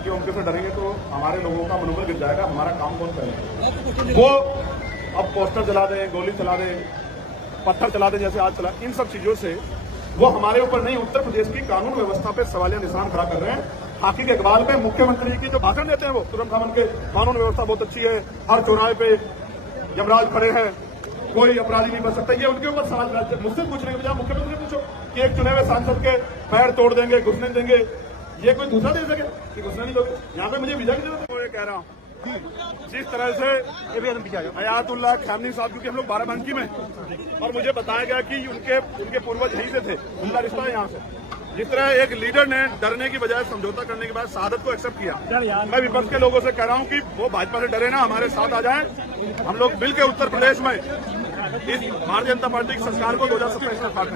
धमकी उमकी से डरेंगे तो हमारे लोगों का मनोबल गिर जाएगा, हमारा काम कौन करेगा। वो अब पोस्टर जला दें, गोली चला दें, पत्थर चला दें जैसे आज चला, इन सब चीजों से वो हमारे ऊपर नहीं, उत्तर प्रदेश की कानून व्यवस्था पे सवालिया निशान खड़ा कर रहे हैं। हाथी के इकबाल पे मुख्यमंत्री की जो भाषण देते हैं वो तुरंत हम उनके कानून व्यवस्था बहुत अच्छी है, हर चौराहे पे यमराज खड़े हैं, कोई अपराधी नहीं बन सकता, ये उनके ऊपर सवाल। मुझसे पूछने के बजाय मुख्यमंत्री पूछो कि एक चुने हुए सांसद के पैर तोड़ देंगे, घुसने देंगे, ये कोई दूसरा दे सके कि घुसने नहीं दोगे? यहाँ पे मुझे वीजा की जरूरत है। मैं कह रहा हूँ जिस तरह से हयातुल्लाह खamenei साहब, क्योंकि हम लोग बाराबंकी में और मुझे बताया गया कि उनके पूर्वज यहीं से थे, उनका रिश्ता है यहाँ से। जिस तरह एक लीडर ने डरने की बजाय समझौता करने के बाद शहादत को एक्सेप्ट किया, मैं विपक्ष के लोगों से कह रहा हूँ कि वो भाजपा से डरे ना, हमारे साथ आ जाएं, हम लोग मिलकर उत्तर प्रदेश में इस भारतीय जनता पार्टी के संस्कार को 2027 में पार्ट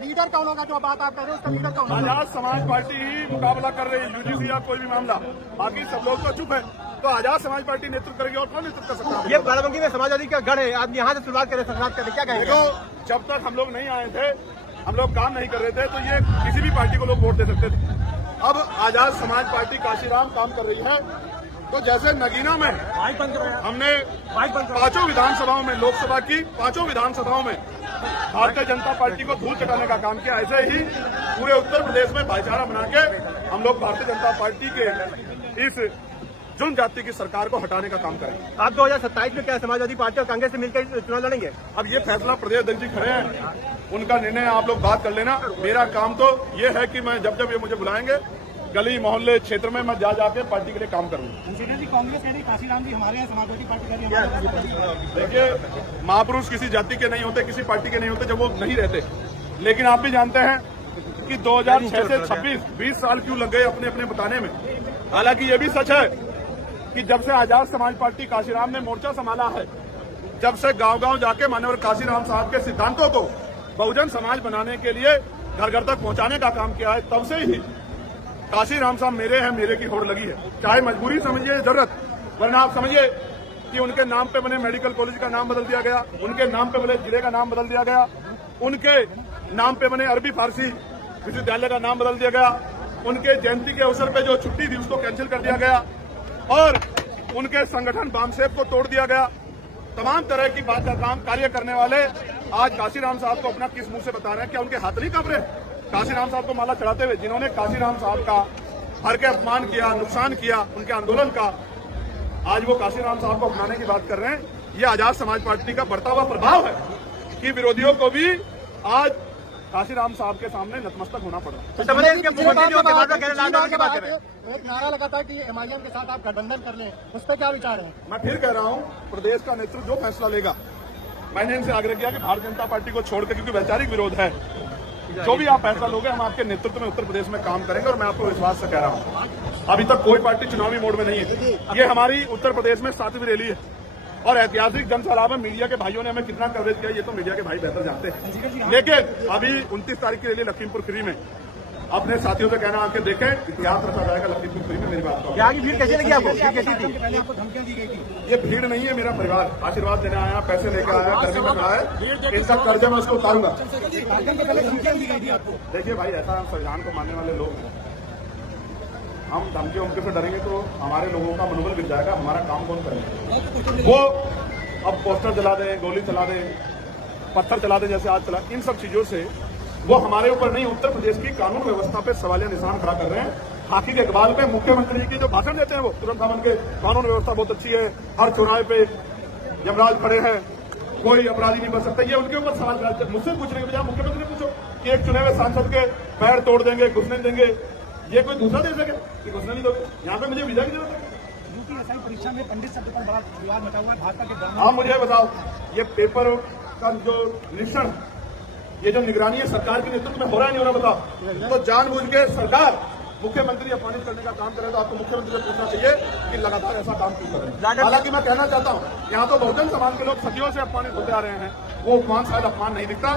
लीडर कौन होगा? जो बात आप कर रहे हैं उसका लीडर कौन? आजाद समाज पार्टी ही मुकाबला कर रही है, यूजीसी या कोई भी मामला, बाकी सब लोग तो चुप है। तो आजाद समाज पार्टी नेतृत्व करेगी और कौन नेतृत्व कर सकता है? ये बाराबंकी में समाजवादी का गढ़ है, आज यहाँ से शुरुआत करें, संघर्ष करें, क्या कहेंगे? देखो, जब तक हम लोग नहीं आए थे, हम लोग काम नहीं कर रहे थे, तो ये किसी भी पार्टी को लोग वोट दे सकते थे। अब आजाद समाज पार्टी काशीराम काम कर रही है, तो जैसे नगीना में हमने 5 विधानसभाओं में, लोकसभा की 5 विधानसभाओं में भारतीय जनता पार्टी को धूल चटाने का काम किया, ऐसे ही पूरे उत्तर प्रदेश में भाईचारा बना के हम लोग भारतीय जनता पार्टी के इस जुर्म जाति की सरकार को हटाने का काम करेंगे। आप 2027 में क्या समाजवादी पार्टी और कांग्रेस से मिलकर चुनाव लड़ेंगे? अब ये फैसला प्रदेश अध्यक्ष जी खड़े हैं, उनका निर्णय आप लोग बात कर लेना। मेरा काम तो ये है कि मैं जब जब ये मुझे बुलाएंगे गली मोहल्ले क्षेत्र में मैं जाके पार्टी के लिए काम करूंगा। जी कांग्रेस कह रही काशीराम जी हमारे यहाँ समाजवादी पार्टी कर रही है। देखिए, महापुरुष किसी जाति के नहीं होते, किसी पार्टी के नहीं होते जब वो नहीं रहते। लेकिन आप भी जानते हैं कि 2006 से 20 साल क्यों लग गए अपने अपने बताने में। हालांकि ये भी सच है कि जब से आजाद समाज पार्टी काशीराम ने मोर्चा संभाला है, जब से गांव-गांव जाके माननीय काशीराम साहब के सिद्धांतों को बहुजन समाज बनाने के लिए घर घर तक पहुंचाने का काम किया है, तब से ही काशीराम साहब मेरे हैं, मेरे की होड़ लगी है। चाहे मजबूरी समझिए, जरूरत, वरना आप समझिए कि उनके नाम पे बने मेडिकल कॉलेज का नाम बदल दिया गया, उनके नाम पे बने जिले का नाम बदल दिया गया, उनके नाम पे बने अरबी फारसी विश्वविद्यालय का नाम बदल दिया गया, उनके जयंती के अवसर पे जो छुट्टी थी उसको कैंसिल कर दिया गया और उनके संगठन बामसेब को तोड़ दिया गया। तमाम तरह की बात का काम कार्य करने वाले आज काशीराम साहब को अपना किस मुंह से बता रहे हैं? क्या उनके हाथ नहीं कांप रहे काशीराम साहब को माला चढ़ाते हुए? जिन्होंने काशीराम साहब का हर के अपमान किया, नुकसान किया उनके आंदोलन का, आज वो काशीराम साहब को अपनाने की बात कर रहे हैं। ये आजाद समाज पार्टी का बढ़ता हुआ प्रभाव है कि विरोधियों को भी आज काशीराम साहब के सामने नतमस्तक होना पड़ा। एक नारा लगाता है कि एमआईएम के साथ आप गठबंधन कर लें, उस पर क्या विचार है? मैं फिर कह रहा हूं, प्रदेश का नेतृत्व जो फैसला लेगा, मैंने इनसे आग्रह किया कि भारतीय जनता पार्टी को छोड़कर, क्योंकि वैचारिक विरोध है, जो भी आप फैसला लोगे हम आपके नेतृत्व में उत्तर प्रदेश में काम करेंगे। और मैं आपको विश्वास से कह रहा हूं, अभी तक कोई पार्टी चुनावी मोड में नहीं है। ये हमारी उत्तर प्रदेश में 7वीं रैली है और ऐतिहासिक जनसभा में मीडिया के भाइयों ने हमें कितना कवरेज किया ये तो मीडिया के भाई बेहतर जानते हैं। लेकिन अभी 29 तारीख की रैली लखीमपुर खीरी में, अपने साथियों से कहना आके देखें, इतिहास रचा जाएगा लखीमपुर खीरी में। मेरी बात को भीड़ कैसी लगी आपको? कैसी थी? ये भीड़ नहीं है, मेरा परिवार आशीर्वाद देने आया, पैसे लेकर आया, कर्जे में खड़ा है, इनका कर्जा मैं उसको उतारूंगा। देखिए भाई, ऐसा संविधान को मानने वाले लोग हैं, हम धमकी उमकी से डरेंगे तो हमारे लोगों का मनोबल गिर जाएगा, हमारा काम कौन करेगा। वो अब पोस्टर जला दें, गोली चला दें, पत्थर चला दें जैसे आज चला, इन सब चीजों से वो हमारे ऊपर नहीं, उत्तर प्रदेश की कानून व्यवस्था पे सवालिया निशान खड़ा कर रहे हैं। हाथी के इकबाल पे मुख्यमंत्री की जो भाषण देते हैं वो तुरंत हम उनके कानून व्यवस्था बहुत अच्छी है, हर चौराहे पे यमराज खड़े हैं, कोई अपराधी नहीं बन सकता, ये उनके ऊपर सवाल। मुझसे पूछने के बजाय मुख्यमंत्री पूछो कि एक चुने हुए सांसद के पैर तोड़ देंगे, घुसने देंगे, ये कोई दूसरा दे सके कि घुसने नहीं दोगे? यहाँ पे मुझे वीजा की जरूरत है। यूपीएससी परीक्षा में पंडित शब्द पर बड़ा विवाद मचा हुआ है भाजपा के। आप मुझे बताओ, ये पेपर का जो निरीक्षण, ये जो निगरानी है सरकार के नेतृत्व में हो रहा है नहीं हो रहा बताओ? तो जानबूझ के सरकार मुख्यमंत्री अपमानित करने का काम करे तो आपको मुख्यमंत्री से पूछना चाहिए कि लगातार ऐसा काम क्यों कर रहे हैं। हालांकि मैं कहना चाहता हूं, यहाँ तो बहुजन समाज के लोग सदियों से अपमानित होते आ रहे हैं, वो अपमान शायद अपमान नहीं दिखता,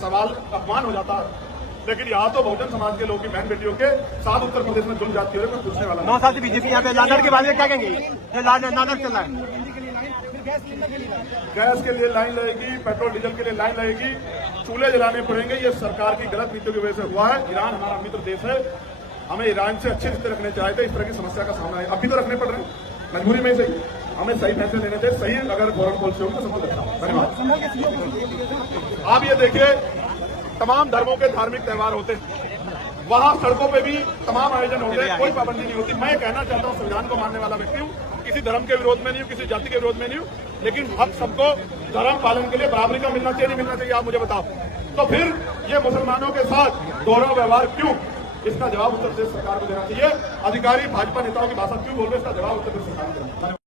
सवाल अपमान हो जाता है, लेकिन यहाँ तो बहुजन समाज के लोगों की बहन बेटियों के साथ उत्तर प्रदेश में जुड़ जाती है, कोई पूछने वाला 9 साल से बीजेपी यहाँ पे लादर के बारे में क्या कहेंगे? लादर चल रहा है, गैस के लिए लाइन लगेगी, पेट्रोल डीजल के लिए लाइन लगेगी, चूल्हे जलाने पड़ेंगे। ये सरकार की गलत नीतियों की वजह से हुआ है। ईरान हमारा मित्र देश है, हमें ईरान से अच्छे रिश्ते रखने चाहिए थे, इस तरह की समस्या का सामना है, अब भी तो रखने पड़ रहे हैं, मजबूरी में ही सही। हमें सही फैसले लेने चाहिए, सही अगर फॉरेन पॉलिसी होगी तो समझ सकता हूँ। धन्यवाद। आप ये देखिए, तमाम धर्मों के धार्मिक त्योहार होते हैं, वहां सड़कों पे भी तमाम आयोजन होते हैं, कोई पाबंदी नहीं होती। मैं कहना चाहता हूं, संविधान को मानने वाला व्यक्ति हूं, किसी धर्म के विरोध में नहीं हूं, किसी जाति के विरोध में नहीं हूं, लेकिन हक सबको धर्म पालन के लिए बराबरी का मिलना चाहिए, नहीं मिलना चाहिए, आप मुझे बताओ। तो फिर ये मुसलमानों के साथ दोहरा व्यवहार क्यों? इसका जवाब उत्तर प्रदेश सरकार को देना चाहिए। अधिकारी भाजपा नेताओं की भाषा क्यों बोल रहे हैं, इसका जवाब उत्तर प्रदेश सरकार को देना चाहिए।